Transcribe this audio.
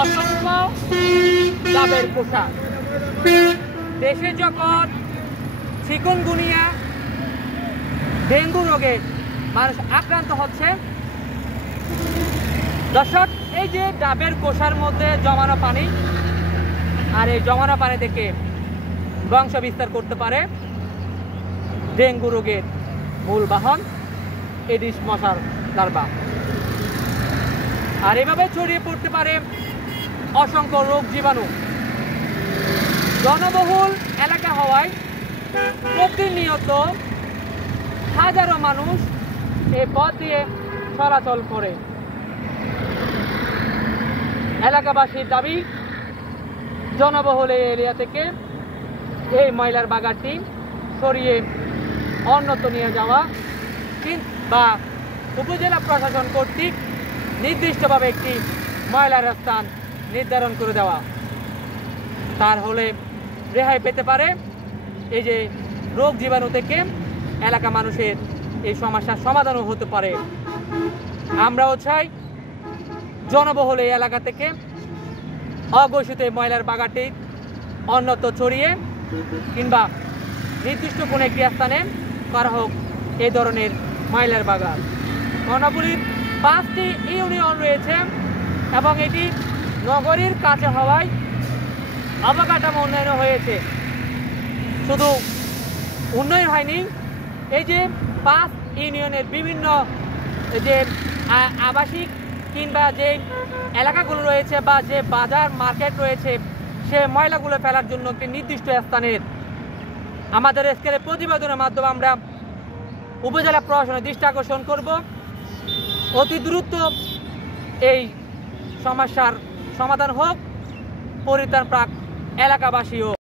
অসংখ্য ডাবের কোষা। দেশে যখন চিকুনগুনিয়া ডেঙ্গু রোগে মানুষ আক্রান্ত হচ্ছে, দর্শক এই যে ডাবের কোষার মধ্যে জমানো পানি, আর এই জমানো পানি থেকে বংশ বিস্তার করতে পারে ডেঙ্গু রোগের মূল বাহন এডিস মশার লার্ভা। আর এভাবে ছড়িয়ে পড়তে পারে অসংখ্য রোগ জীবাণু। জনবহুল এলাকা হওয়ায় প্রতিনিয়ত হাজারো মানুষ এই পথ দিয়ে চলাচল করে। এলাকাবাসীর দাবি, জনবহুল এই এরিয়া থেকে এই ময়লার বাগানটি সরিয়ে অন্যত্র নিয়ে যাওয়া বা উপজেলা প্রশাসন কর্তৃক নির্দিষ্টভাবে একটি ময়লার স্থান নির্ধারণ করে দেওয়া। তার হলে রেহাই পেতে পারে এই যে রোগ জীবাণু থেকে এলাকা মানুষের এই সমস্যার সমাধানও হতে পারে। আমরাও চাই জনবহুল এই এলাকা থেকে অঘোষিত ময়লার বাগানটি অন্যত্র ছড়িয়ে কিংবা নির্দিষ্ট কোনো একটি স্থানে করা হোক এই ধরনের ময়লার বাগান। কর্ণফুলীর 5টি ইউনিয়ন রয়েছে এবং এটি নগরীর কাছে হওয়ায় অবকাঠামো উন্নয়ন হয়েছে। শুধু উন্নয়ন হয়নি, এই যে 5 ইউনিয়নের বিভিন্ন যে আবাসিক কিংবা যে এলাকাগুলো রয়েছে বা যে বাজার মার্কেট রয়েছে, সে ময়লাগুলো ফেলার জন্য একটি নির্দিষ্ট স্থানের আমাদের স্কেলে প্রতিবেদনের মাধ্যমে আমরা উপজেলা প্রশাসনের দৃষ্টি আকর্ষণ করব। অতি দ্রুত এই সমস্যার সমাধান হোক, পরিত্রাণ প্রাক এলাকাবাসীও